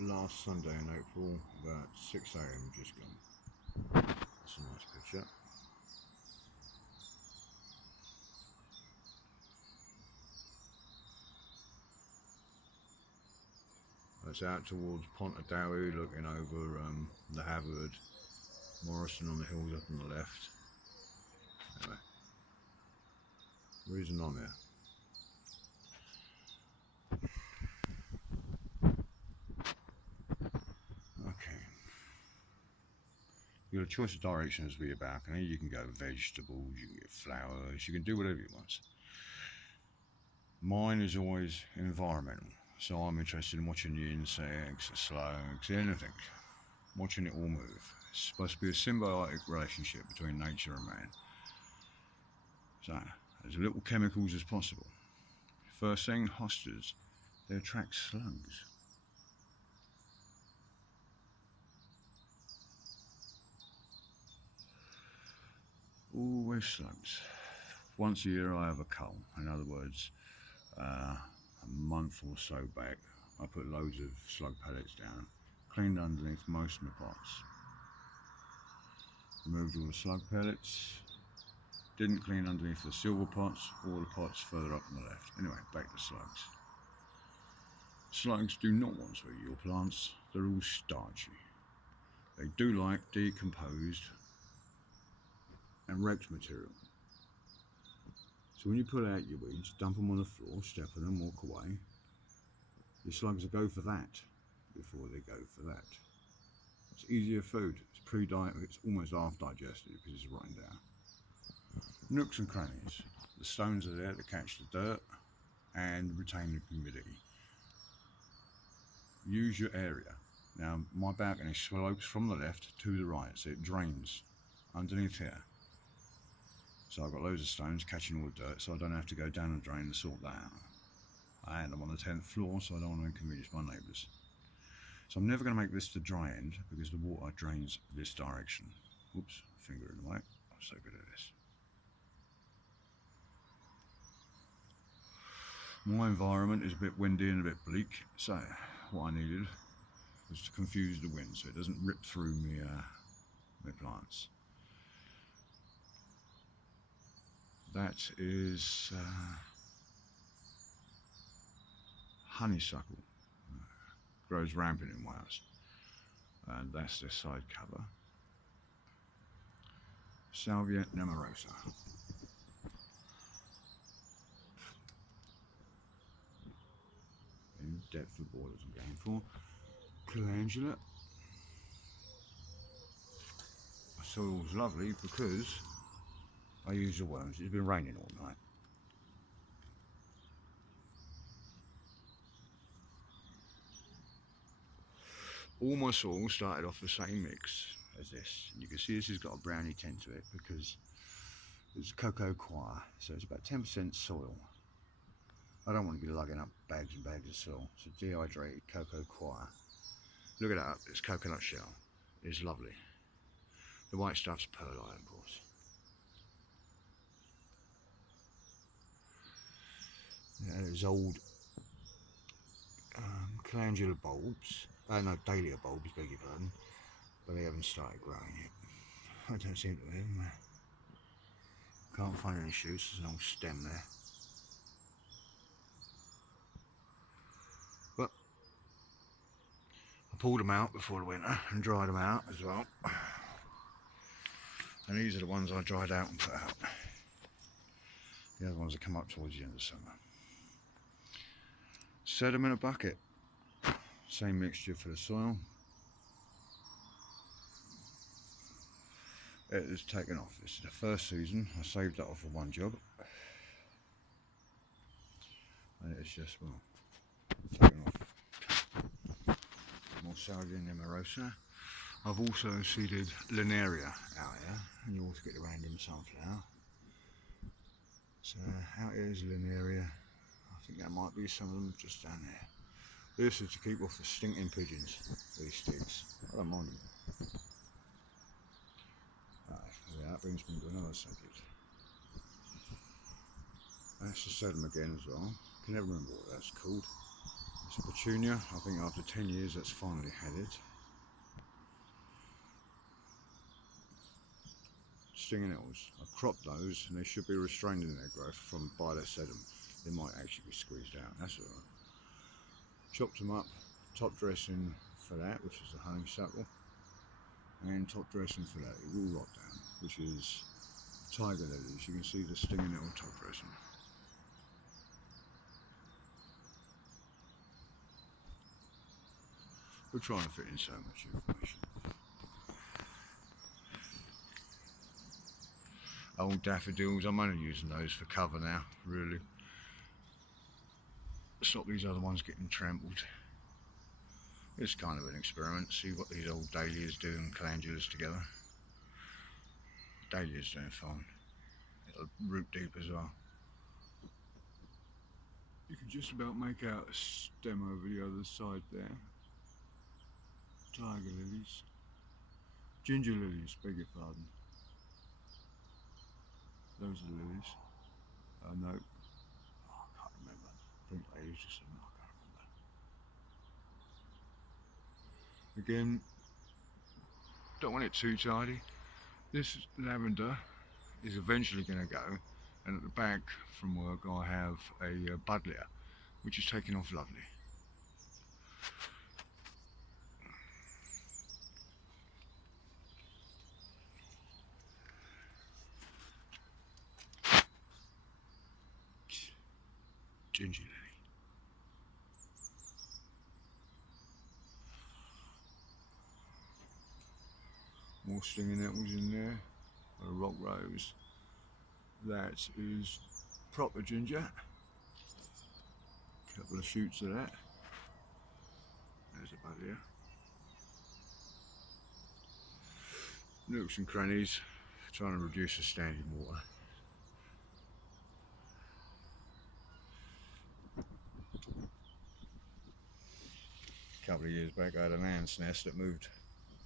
last Sunday in April, about 6 a.m. just gone. That's a nice picture. It's out towards Pontardawe, looking over the Havard, Morrison on the hills up on the left. Anyway, reason I'm here. Okay. You've got a choice of directions with your balcony. You can go vegetables, you can get flowers, you can do whatever you want. Mine is always environmental, so I'm interested in watching the insects, the slugs, anything. Watching it all move. It's supposed to be a symbiotic relationship between nature and man. So, as little chemicals as possible. First thing, hostas. They attract slugs. Always slugs. Once a year I have a cull. In other words, a month or so back, I put loads of slug pellets down, cleaned underneath most of my pots, removed all the slug pellets, didn't clean underneath the silver pots or the pots further up on the left. Anyway, back to slugs. Slugs do not want to eat your plants, they're all starchy. They do like decomposed and wrecked material. So when you pull out your weeds, dump them on the floor, step on them, walk away. The slugs will go for that before they go for that. It's easier food. It's pre-diet. It's almost half digested because it's rotting down. Nooks and crannies. The stones are there to catch the dirt and retain the humidity. Use your area. Now my balcony slopes from the left to the right, so it drains underneath here. So I've got loads of stones catching all the dirt, so I don't have to go down the drain to sort that out. And I'm on the 10th floor, so I don't want to inconvenience my neighbours. So I'm never going to make this the dry end because the water drains this direction. Oops, finger in the way. I'm so good at this. My environment is a bit windy and a bit bleak, so what I needed was to confuse the wind so it doesn't rip through my plants. That is honeysuckle. Grows rampant in Wales. And that's the side cover. Salvia nemorosa. In depth of borders I'm going for. Calendula. The soil's lovely because I use the worms. It's been raining all night. All my soil started off the same mix as this. You can see this has got a browny tint to it because it's cocoa coir, so it's about 10% soil. I don't want to be lugging up bags and bags of soil. So dehydrated cocoa coir. Look at that, it's coconut shell. It's lovely. The white stuff's perlite, of course. Yeah, there's old calendula bulbs. No, dahlia bulbs, beg your pardon. But they haven't started growing yet. I don't seem to have. Can't find any shoots, there's an old stem there. But I pulled them out before the winter and dried them out as well. And these are the ones I dried out and put out. The other ones that come up towards the end of summer. Set them in a bucket. Same mixture for the soil. It has taken off. This is the first season. I saved that off for one job. And it's just, well, taken off. More Salvia nemorosa. I've also seeded Linaria out here, and you also get the random sunflower. So out here is Linaria. I think that might be some of them just down there. This is to keep off the stinking pigeons, these sticks. I don't mind them. Yeah, that brings me to another subject. That's the sedum again as well. I can never remember what that's called. It's a petunia. I think after 10 years that's finally had it. Stinging nettles. I've cropped those and they should be restrained in their growth by their sedum. They might actually be squeezed out, that's alright. Chopped them up, top dressing for that, which is the honeysuckle, and top dressing for that, it will rot down, which is tiger lilies. You can see the stinging nettle top dressing. We're trying to fit in so much information. Old daffodils, I'm only using those for cover now, really. Stop these other ones getting trampled. It's kind of an experiment, see what these old dahlias do and calendulas together. Dahlia's doing fine. It'll root deep as well. You can just about make out a stem over the other side there. Tiger lilies. Ginger lilies, beg your pardon. Those are lilies. No. Oh, I can't remember. Pink ladies, just I can't remember. Again, don't want it too tidy. This lavender is eventually going to go, and at the back from work I have a buddleia, which is taking off lovely. Ginger lily. More stinging nettles in there. A rock rose. That is proper ginger. Couple of shoots of that. There's a buddleia. Nooks and crannies, trying to reduce the standing water. A couple of years back I had an ant's nest that moved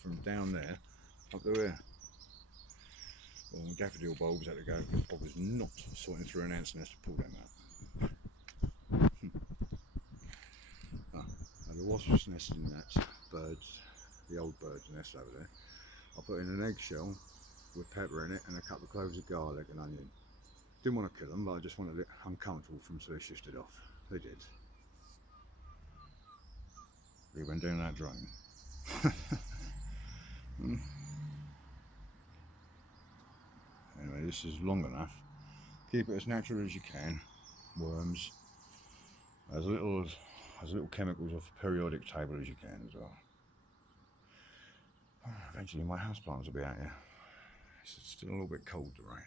from down there up to there. Well, daffodil bulbs had to go because I was not sorting through an ant's nest to pull them out. Now the wasp's nest in that bird's, the old bird's nest over there. I put in an eggshell with pepper in it and a couple of cloves of garlic and onion. Didn't want to kill them, but I just wanted it uncomfortable for them, so they shifted off. They did. We went down that drain. Anyway, this is long enough. Keep it as natural as you can. Worms, as little chemicals off the periodic table as you can as well. Eventually my houseplants will be out here. It's still a little bit cold, the rain.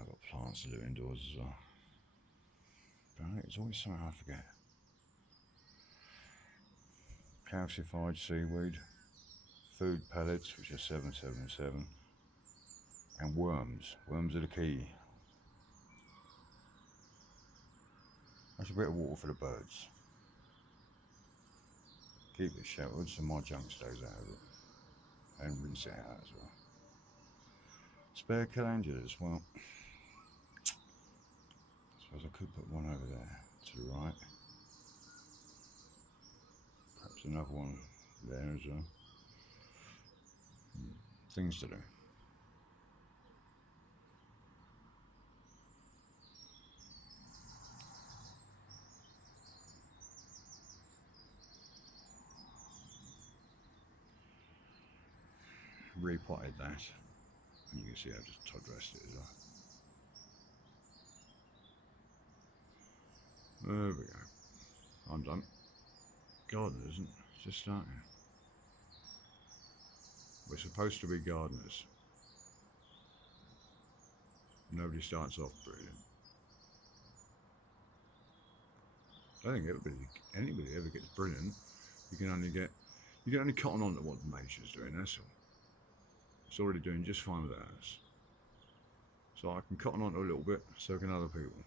I've got plants to do indoors as well. But it's always something I forget. Calcified seaweed, food pellets, which are 777, and worms. Worms are the key. That's a bit of water for the birds. Keep it sheltered so my junk stays out of it, and rinse it out as well. Spare calendulas, well, I suppose I could put one over there to the right. Perhaps another one there as well. Things to do. Repotted that, and you can see I've just top dressed it as well. There we go. I'm done. Garden isn't, it's just starting. We're supposed to be gardeners. Nobody starts off brilliant. I don't think anybody ever gets brilliant. You can only cotton on to what nature's doing, that's all. It's already doing just fine with ours. So I can cotton on to a little bit, so can other people.